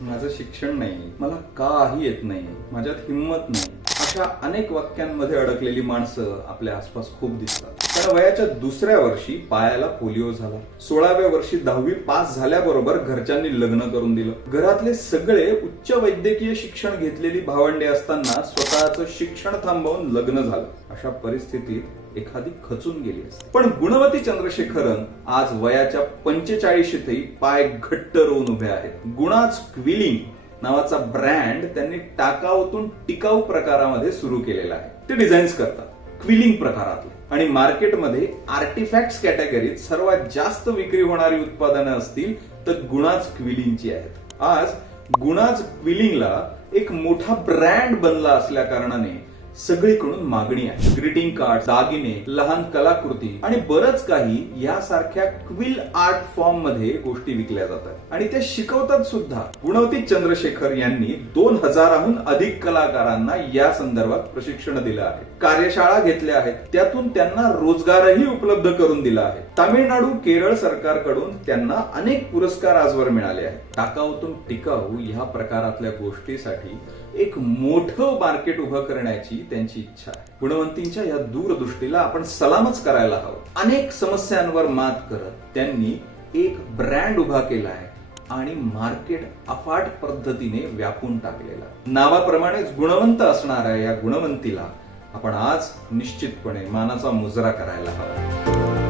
माझं शिक्षण नाही मला काही येत नाही माझ्यात हिंमत नाही. अशा अनेक वाक्यांमध्ये अडकलेली माणसं आपल्या आसपास खूप दिसतात. तर वयाच्या दुसऱ्या वर्षी पायाला पोलिओ झाला. सोळाव्या वर्षी दहावी पास झाल्याबरोबर घरच्यांनी लग्न करून दिलं. घरातले सगळे उच्च वैद्यकीय शिक्षण घेतलेली भावंडे असताना स्वतःचं शिक्षण थांबवून लग्न झालं. अशा परिस्थितीत एखादी खचून गेली असते. पण गुणवती चंद्रशेखरन आज वयाच्या पंचेचाळीशीतही पाय घट्ट रोवून उभे आहेत. गुणाच क्विलिंग नावाचा ब्रँड त्यांनी टाकाऊतून टिकाऊ प्रकारामध्ये सुरू केलेला आहे. ते डिझाईन्स करतात. क्विलिंग प्रकारातले. आणि मार्केटमध्ये आर्टिफॅक्ट्स कॅटेगरीत सर्वात जास्त विक्री होणारी उत्पादनं असतील तर गुणाज क्विलिंगची आहेत. आज गुणाज क्विलिंगला एक मोठा ब्रँड बनला असल्या कारणाने सगळीकडून मागणी आहे. ग्रीटिंग कार्ड दागिने लहान कलाकृती आणि बरंच काही यासारख्या क्विल आर्ट फॉर्ममध्ये गोष्टी विकल्या जातात. आणि ते शिकवतात सुद्धा. गुणवती चंद्रशेखर यांनी दोन हजाराहून अधिक कलाकारांना या संदर्भात प्रशिक्षण दिलं आहे. कार्यशाळा घेतल्या आहेत. त्यातून त्यांना रोजगारही उपलब्ध करून दिला आहे. तामिळनाडू केरळ सरकारकडून त्यांना अनेक पुरस्कार आजवर मिळाले आहेत. टाकाऊतून टिकाऊ ह्या प्रकारातल्या गोष्टीसाठी एक मोठं मार्केट उभं करण्याची त्यांची इच्छा आहे. गुणवंतींच्या या दूरदृष्टीला आपण सलामच करायला हवं. अनेक समस्यांवर मात करत त्यांनी एक ब्रँड उभा केला आहे आणि मार्केट अफाट पद्धतीने व्यापून टाकलेला नावाप्रमाणेच गुणवंत असणाऱ्या या गुणवंतीला आपण आज निश्चितपणे मानाचा मुजरा करायला हवा.